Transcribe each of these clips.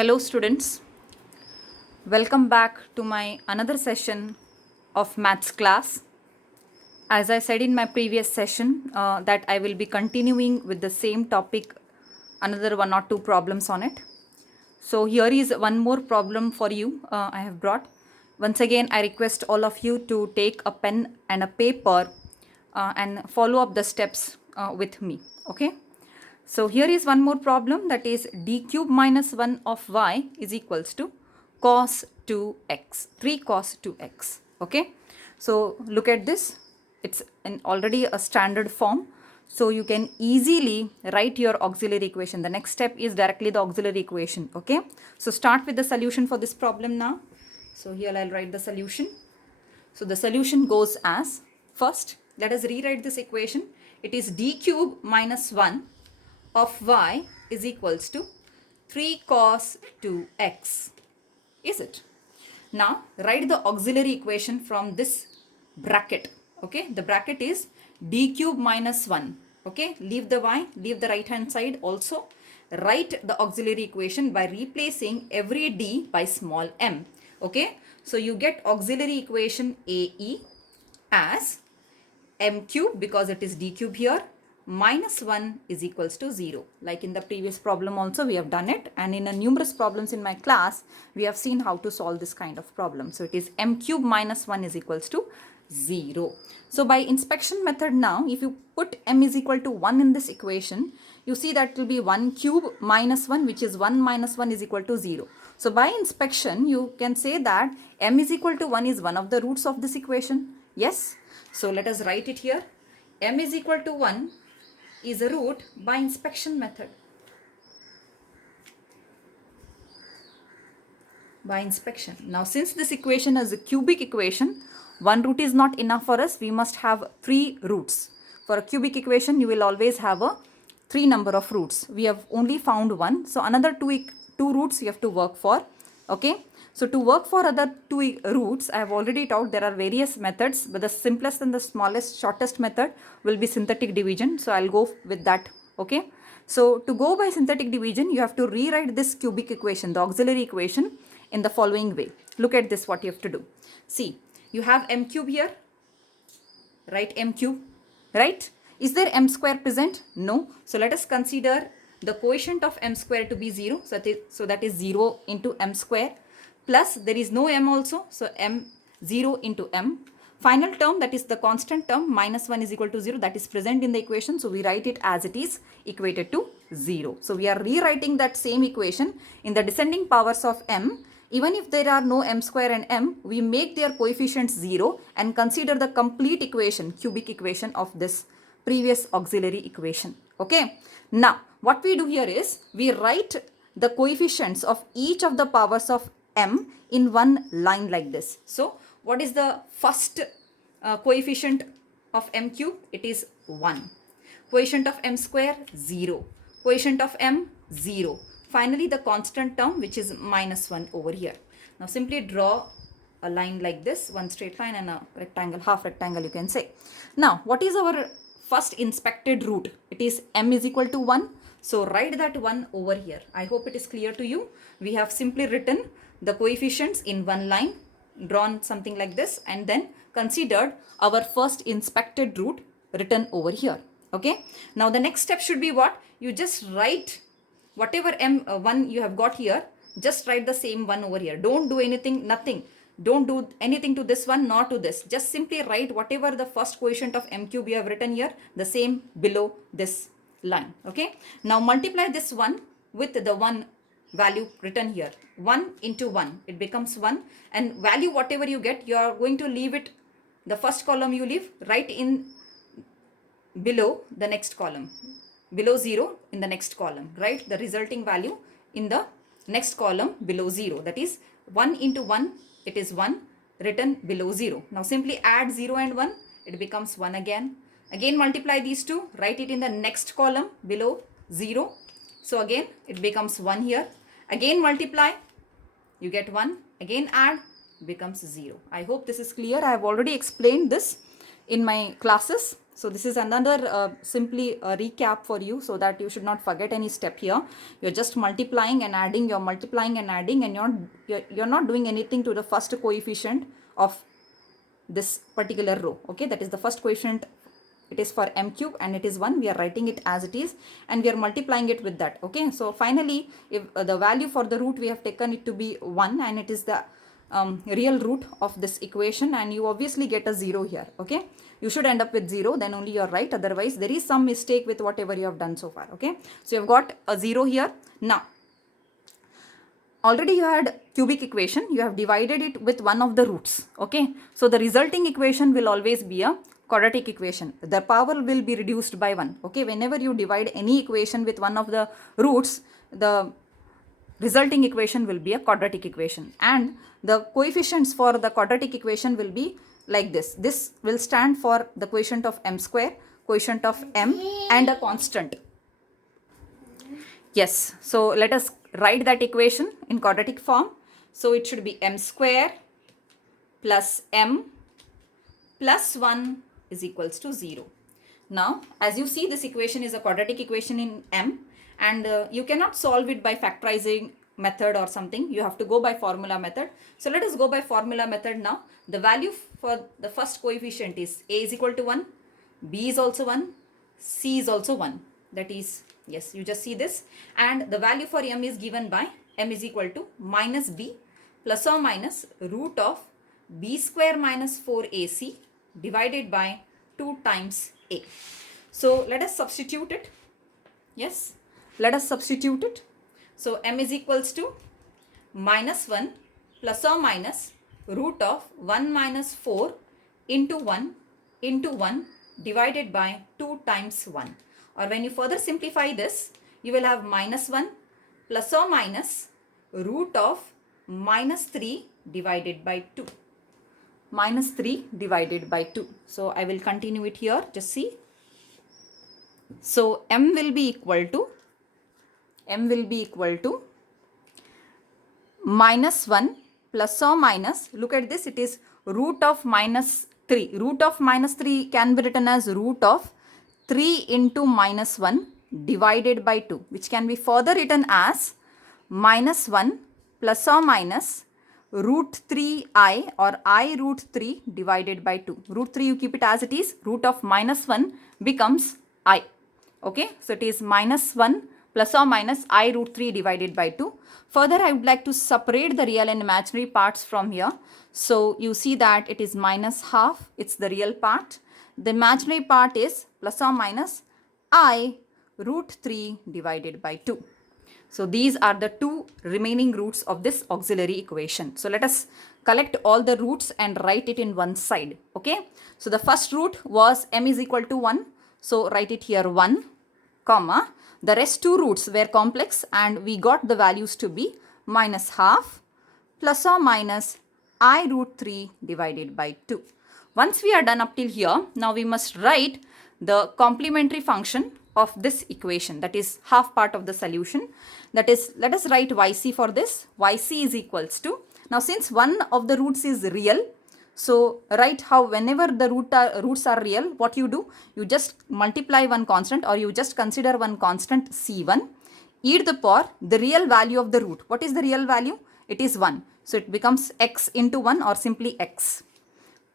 Hello students, welcome back to my another session of maths class. As I said in my previous session that I will be continuing with the same topic, another one or two problems on it. So here is one more problem for you I have brought. Once again I request all of you to take a pen and a paper and follow up the steps with me. Okay. So here is one more problem, that is d cube minus 1 of y is equals to cos 2x, 3 cos 2x. Okay. So look at this. It's already a standard form. So you can easily write your auxiliary equation. The next step is directly the auxiliary equation. Okay. So start with the solution for this problem now. So here I'll write the solution. So the solution goes as, first let us rewrite this equation. It is d cube minus 1 of y is equals to 3 cos 2x. Is it? Now write the auxiliary equation from this bracket. Okay, the bracket is d cube minus 1. Okay, leave the y, leave the right hand side also. Write the auxiliary equation by replacing every d by small m. Okay, so you get auxiliary equation AE as m cube, because it is d cube here, minus 1 is equals to 0. Like in the previous problem also we have done it, and in a numerous problems in my class we have seen how to solve this kind of problem. So it is m cube minus 1 is equals to 0. So by inspection method now, if you put m is equal to 1 in this equation, you see that it will be 1 cube minus 1, which is 1 minus 1 is equal to 0. So by inspection you can say that m is equal to 1 is one of the roots of this equation. Yes. So let us write it here. M is equal to 1 is a root by inspection method. By inspection. Now since this equation is a cubic equation, one root is not enough for us. We must have 3 roots. For a cubic equation you will always have a 3 number of roots. We have only found 1. So another 2 roots you have to work for. Okay. So to work for other 2 roots, I have already taught there are various methods, but the simplest and the smallest, shortest method will be synthetic division. So I'll go with that. Okay. So to go by synthetic division, you have to rewrite this cubic equation, the auxiliary equation, in the following way. Look at this, what you have to do. See, you have m cube here. Write m cube. Right? Is there m square present? No. So let us consider the quotient of m square to be 0. So that is 0 into m square. Plus there is no m also, so m 0 into m. Final term, that is the constant term, minus 1 is equal to 0, that is present in the equation. So we write it as it is, equated to 0. So we are rewriting that same equation in the descending powers of m. Even if there are no m square and m, we make their coefficients 0 and consider the complete equation, cubic equation of this previous auxiliary equation. Okay. Now what we do here is we write the coefficients of each of the powers of m in one line like this. So what is the first coefficient of m cube? It is 1. Coefficient of m square, 0. Coefficient of m, 0. Finally the constant term, which is minus 1 over here. Now simply draw a line like this, one straight line and a rectangle, half rectangle you can say. Now what is our first inspected root? It is m is equal to 1. So write that 1 over here. I hope it is clear to you. We have simply written the coefficients in one line, drawn something like this, and then considered our first inspected root written over here. Okay. Now the next step should be what? You just write whatever m1 you have got here, just write the same one over here. Don't do anything, nothing. Don't do anything to this one nor to this. Just simply write whatever the first quotient of m cube you have written here, the same below this line. Okay. Now multiply this one with the one value written here. 1 into 1, it becomes 1, and value whatever you get, you are going to leave it, the first column you leave, right in below the next column, below 0 in the next column, right? The resulting value in the next column below 0, that is 1 into 1, it is 1 written below 0. Now simply add 0 and 1, it becomes 1 again. Again multiply these two, write it in the next column below 0. So again it becomes 1 here. Again multiply, you get 1, again add, becomes 0. I hope this is clear. I have already explained this in my classes. So this is another simply a recap for you so that you should not forget any step here. You're just multiplying and adding, you're multiplying and adding, and you're not doing anything to the first coefficient of this particular row. Okay, that is the first coefficient. It is for m cube and it is 1. We are writing it as it is and we are multiplying it with that. Okay, so finally if the value for the root, we have taken it to be 1 and it is the real root of this equation, and you obviously get a 0 here. Okay, you should end up with 0, then only you are right, otherwise there is some mistake with whatever you have done so far. Okay, so you have got a 0 here. Now already you had cubic equation, you have divided it with one of the roots. Okay, so the resulting equation will always be a quadratic equation. The power will be reduced by 1. Okay, whenever you divide any equation with one of the roots, the resulting equation will be a quadratic equation, and the coefficients for the quadratic equation will be like this. This will stand for the quotient of m square, quotient of m, and a constant. Yes, so let us write that equation in quadratic form. So it should be m square plus m plus 1 is equals to 0. Now, as you see, this equation is a quadratic equation in m, and you cannot solve it by factorizing method or something. You have to go by formula method. So let us go by formula method now. The value for the first coefficient is a is equal to 1, b is also 1, c is also 1. That is, yes, you just see this, and the value for m is given by m is equal to minus b plus or minus root of b square minus 4ac divided by 2 times a. So let us substitute it. Yes, let us substitute it. So m is equals to minus 1 plus or minus root of 1 minus 4 into 1 divided by 2 times 1. Or when you further simplify this, you will have minus 1 plus or minus root of minus 3 divided by 2. Minus 3 divided by 2. So I will continue it here. Just see. So m will be equal to minus 1 plus or minus, look at this, it is root of minus 3. Root of minus 3 can be written as root of 3 into minus 1 divided by 2, which can be further written as minus 1 plus or minus root 3i or I root 3 divided by 2. Root 3 you keep it as it is, root of minus 1 becomes I. Okay, so it is minus 1 plus or minus I root 3 divided by 2. Further, I would like to separate the real and imaginary parts from here. So you see that it is minus half, it's the real part. The imaginary part is plus or minus I root 3 divided by 2. So these are the two remaining roots of this auxiliary equation. So let us collect all the roots and write it in one side. Okay. So the first root was m is equal to 1. So write it here 1, comma. The rest two roots were complex and we got the values to be minus half plus or minus I root 3 divided by 2. Once we are done up till here, now we must write the complementary function of this equation, that is half part of the solution. That is, let us write yc for this. Yc is equals to, now since one of the roots is real, so write how whenever the roots are real, what you do, you just multiply one constant or you just consider one constant c1 e to the power the real value of the root. What is the real value? It is 1. So it becomes x into 1 or simply x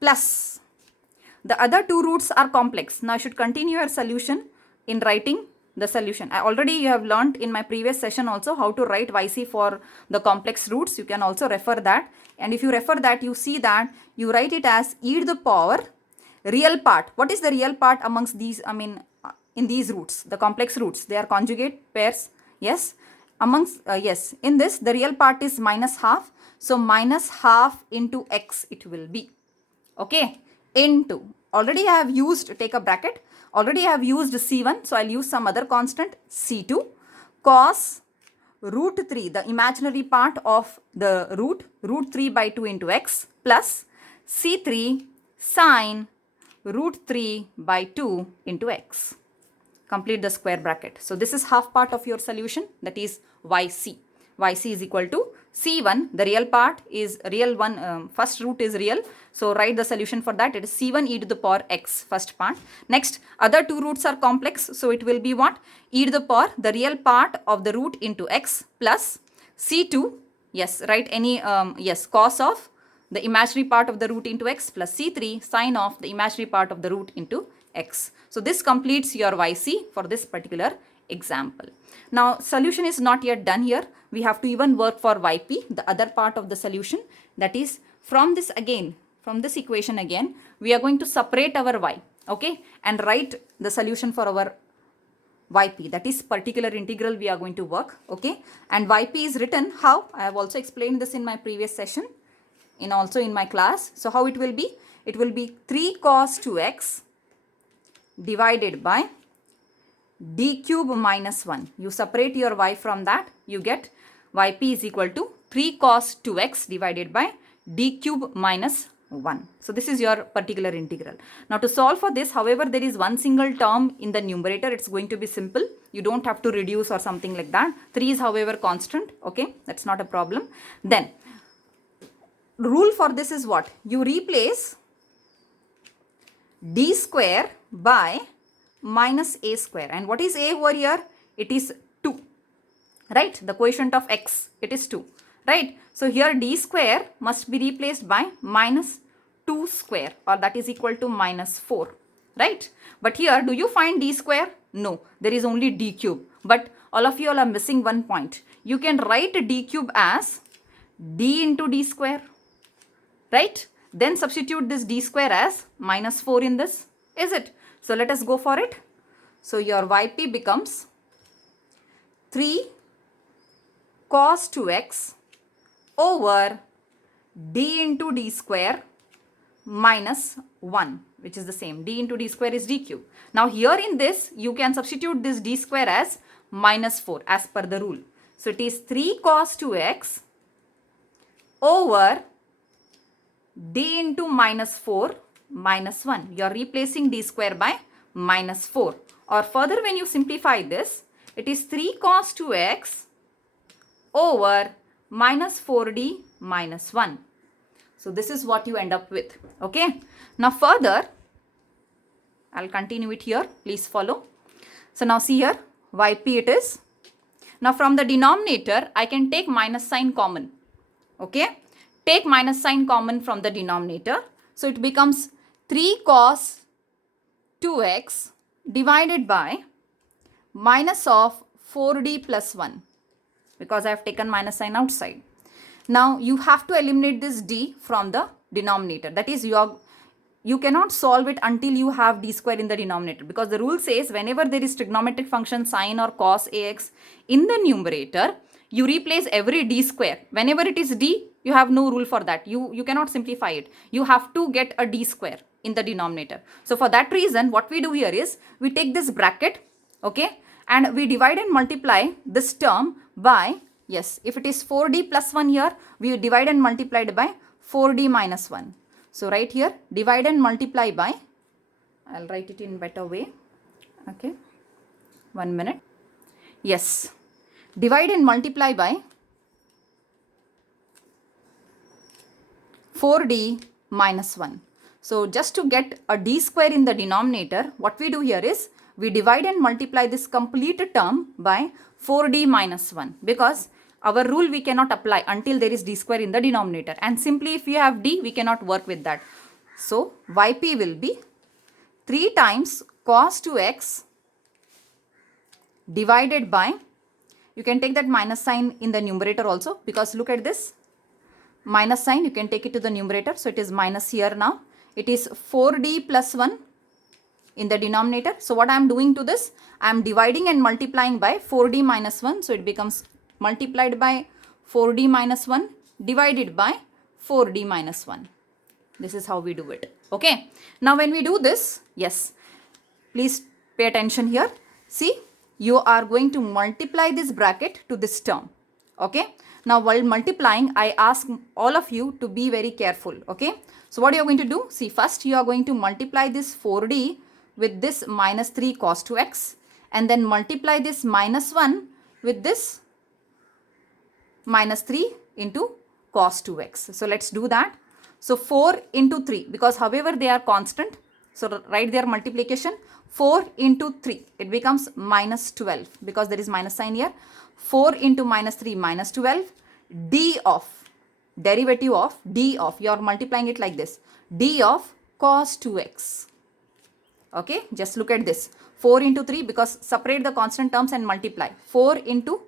plus the other two roots are complex. Now I should continue your solution in writing the solution. Already you have learnt in my previous session also how to write yc for the complex roots. You can also refer that, and if you refer that, you see that you write it as e to the power real part. What is the real part amongst these, in these roots, the complex roots? They are conjugate pairs. Yes, amongst yes, in this the real part is minus half, so minus half into x it will be. Okay, into, already I have used, take a bracket, already I have used c1, so I'll use some other constant c2 cos root 3, the imaginary part of the root 3 by 2 into x plus c3 sine root 3 by 2 into x. Complete the square bracket. So this is half part of your solution, that is yc. Yc is equal to C1, the real part is real one, first root is real. So write the solution for that. It is C1 e to the power x, first part. Next, other two roots are complex. So it will be what? E to the power, the real part of the root into x plus C2. Yes, write any, yes, cos of the imaginary part of the root into x plus C3 sine of the imaginary part of the root into x. So this completes your YC for this particular example. Now solution is not yet done here. We have to even work for YP, the other part of the solution. That is from this again, from this equation again, we are going to separate our y, okay, and write the solution for our YP, that is particular integral we are going to work, okay. And YP is written how? I have also explained this in my previous session, also in my class. So how it will be? It will be 3 cos 2x divided by d cube minus 1. You separate your y from that, you get yp is equal to 3 cos 2x divided by d cube minus 1. So this is your particular integral. Now to solve for this, however, there is one single term in the numerator. It's going to be simple. You don't have to reduce or something like that. 3 is however constant. Okay, that's not a problem. Then rule for this is what? You replace d square by minus a square. And what is a over here? It is 2. Right? The quotient of x, it is 2. Right? So here d square must be replaced by minus 2 square, or that is equal to minus 4. Right? But here, do you find d square? No. There is only d cube. But all of you all are missing one point. You can write d cube as d into d square. Right? Then substitute this d square as minus 4 in this. Is it? So let us go for it. So your yp becomes 3 cos 2x over d into d square minus 1, which is the same. D into d square is d cube. Now here in this, you can substitute this d square as minus 4 as per the rule. So it is 3 cos 2x over d into minus 4 minus 1. You are replacing d square by minus 4. Or further, when you simplify this, it is 3 cos 2x over minus 4d minus 1. So this is what you end up with. Okay. Now further, I'll continue it here. Please follow. So now see here, yp it is. Now from the denominator, I can take minus sign common. Okay. Take minus sign common from the denominator. So it becomes 3 cos 2x divided by minus of 4d plus 1, because I have taken minus sign outside. Now you have to eliminate this d from the denominator. That is, you cannot solve it until you have d square in the denominator, because the rule says whenever there is trigonometric function sine or cos ax in the numerator, you replace every d square. Whenever it is d, you have no rule for that. You cannot simplify it. You have to get a d square in the denominator. So for that reason, what we do here is we take this bracket, okay, and we divide and multiply this term by, yes, if it is 4d plus 1 here, we divide and multiply it by 4d minus 1. So right here, divide and multiply by, I'll write it in better way. Okay, 1 minute. Yes, divide and multiply by 4d minus 1. So just to get a d square in the denominator, what we do here is we divide and multiply this complete term by 4d minus 1, because our rule we cannot apply until there is d square in the denominator, and simply if we have d, we cannot work with that. So yp will be 3 times cos 2x divided by, you can take that minus sign in the numerator also, because look at this minus sign, you can take it to the numerator. So it is minus here now. It is 4d plus 1 in the denominator. So what I am doing to this, I am dividing and multiplying by 4d minus 1. So it becomes multiplied by 4d minus 1 divided by 4d minus 1. This is how we do it. Okay. Now when we do this, yes, please pay attention here. See, you are going to multiply this bracket to this term. Okay. Now while multiplying, I ask all of you to be very careful. Okay. So what you are going to do? See, first you are going to multiply this 4d with this minus 3 cos 2x, and then multiply this minus 1 with this minus 3 into cos 2x. So let's do that. So 4 into 3, because however they are constant, so write their multiplication. 4 into 3, it becomes minus 12 because there is minus sign here. 4 into minus 3, minus 12. D of, derivative of, d of, you are multiplying it like this, d of cos 2x. Okay, just look at this. 4 into 3, because separate the constant terms and multiply. 4 into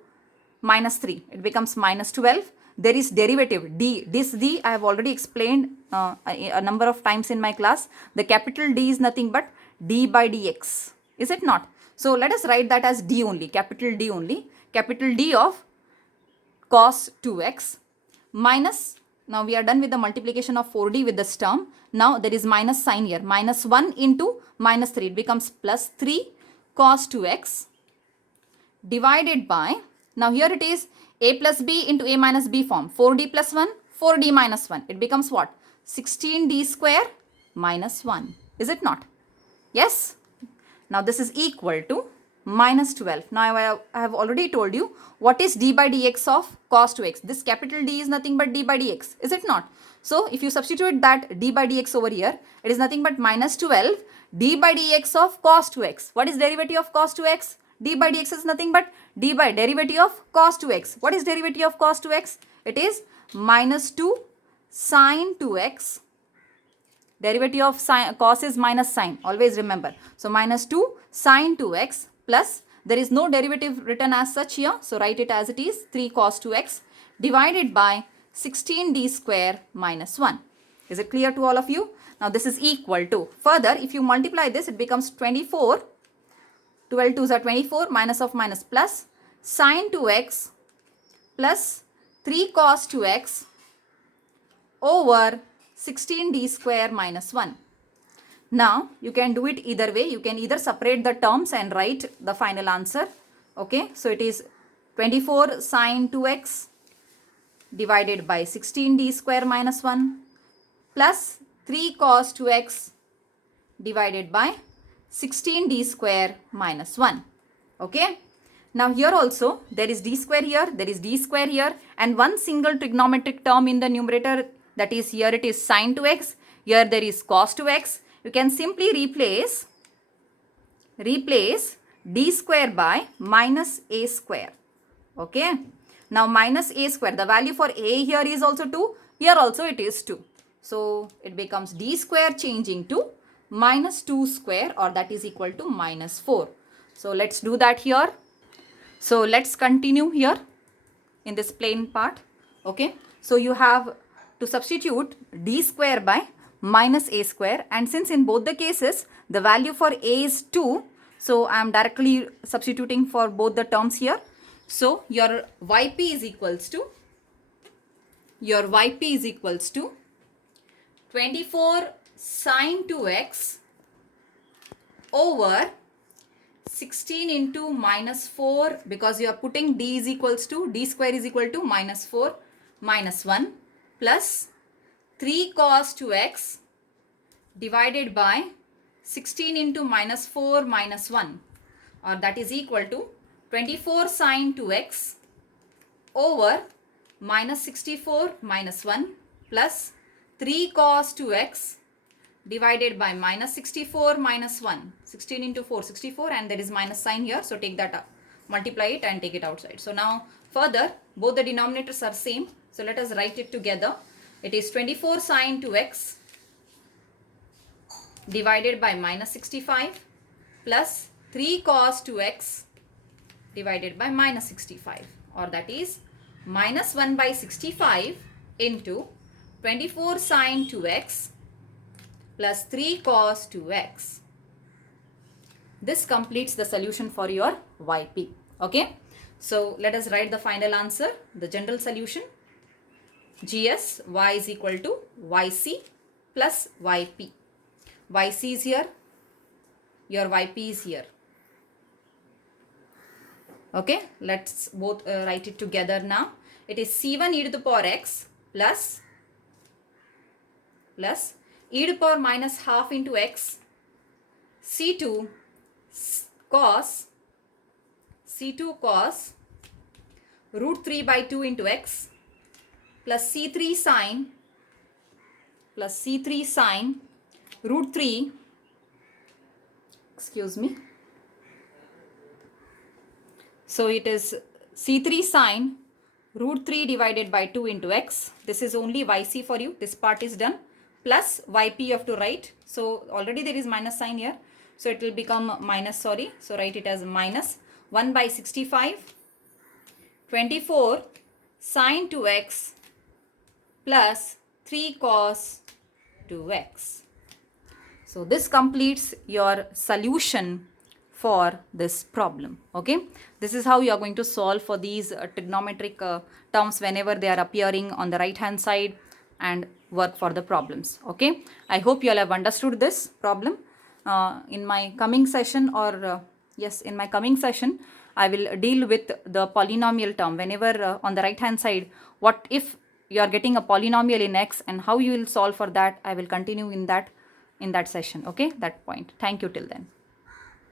minus 3, it becomes minus 12. There is derivative d. This d I have already explained a number of times in my class. The capital D is nothing but d by dx, is it not? So let us write that as d only, capital D only. Capital D of cos 2x minus, now we are done with the multiplication of 4d with this term. Now there is minus sign here, minus 1 into minus 3, it becomes plus 3 cos 2x divided by, now here it is a plus b into a minus b form, 4d plus 1, 4d minus 1, it becomes what? 16d square minus 1, is it not? Yes. Now this is equal to minus 12. Now I have already told you what is d by dx of cos 2x. This capital D is nothing but d by dx, is it not? So if you substitute that d by dx over here, it is nothing but minus 12 d by dx of cos 2x. What is derivative of cos 2x? D by dx is nothing but d by derivative of cos 2x. What is derivative of cos 2x? It is minus 2 sin 2x. Derivative of sin, cos is minus sin, always remember. So minus 2 sin 2x plus, there is no derivative written as such here, so write it as it is, 3 cos 2x divided by 16d square minus 1. Is it clear to all of you? Now this is equal to, further if you multiply this, it becomes 24, 12 2s are 24, minus of minus plus sin 2x plus 3 cos 2x over 16d square minus 1. Now you can do it either way. You can either separate the terms and write the final answer. Okay, so it is 24 sin 2x divided by 16d square minus 1 plus 3 cos 2x divided by 16d square minus 1. Okay, now here also there is d square here, there is d square here, and one single trigonometric term in the numerator, that is here it is sin 2x, here there is cos 2x. You can simply replace d square by minus a square. Okay, now minus a square, the value for a here is also 2, here also it is 2. So it becomes d square changing to minus 2 square, or that is equal to minus 4. So let's do that here. So let's continue here in this plain part. Okay, so you have to substitute d square by minus a square, and since in both the cases the value for a is 2, so I am directly substituting for both the terms here. So your yp is equals to 24 sin 2x over 16 into minus 4, because you are putting d is equals to, d square is equal to minus 4 minus 1 plus 3 cos 2x divided by 16 into minus 4 minus 1, or that is equal to 24 sin 2x over minus 64 minus 1 plus 3 cos 2x divided by minus 64 minus 1. 16 into 4, 64, and there is minus sign here, so take that up, multiply it and take it outside. So now further both the denominators are same, so let us write it together. It is 24 sin 2x divided by minus 65 plus 3 cos 2x divided by minus 65, or that is minus 1 by 65 into 24 sin 2x plus 3 cos 2x. This completes the solution for your yp. Okay, so let us write the final answer, the general solution. GS y is equal to yc plus yp. Yc is here, your yp is here. Okay, let's both write it together now. It is c1 e to the power x plus e to the power minus half into x, c2 cos root 3 by 2 into x plus c3 sine plus c3 sine root 3, excuse me, so it is c3 sine root 3 divided by 2 into x. This is only yc for you. This part is done. Plus yp you have to write. So already there is minus sign here. So it will become minus, sorry. So write it as minus 1 by 65, 24 sine 2x plus 3 cos 2x. So this completes your solution for this problem. Okay, this is how you are going to solve for these trigonometric terms whenever they are appearing on the right hand side and work for the problems. Okay, I hope you all have understood this problem. In my coming session, or yes, in my coming session, I will deal with the polynomial term. Whenever on the right hand side, what if you are getting a polynomial in x and how you will solve for that, I will continue in that session. Okay, that point. Thank you till then.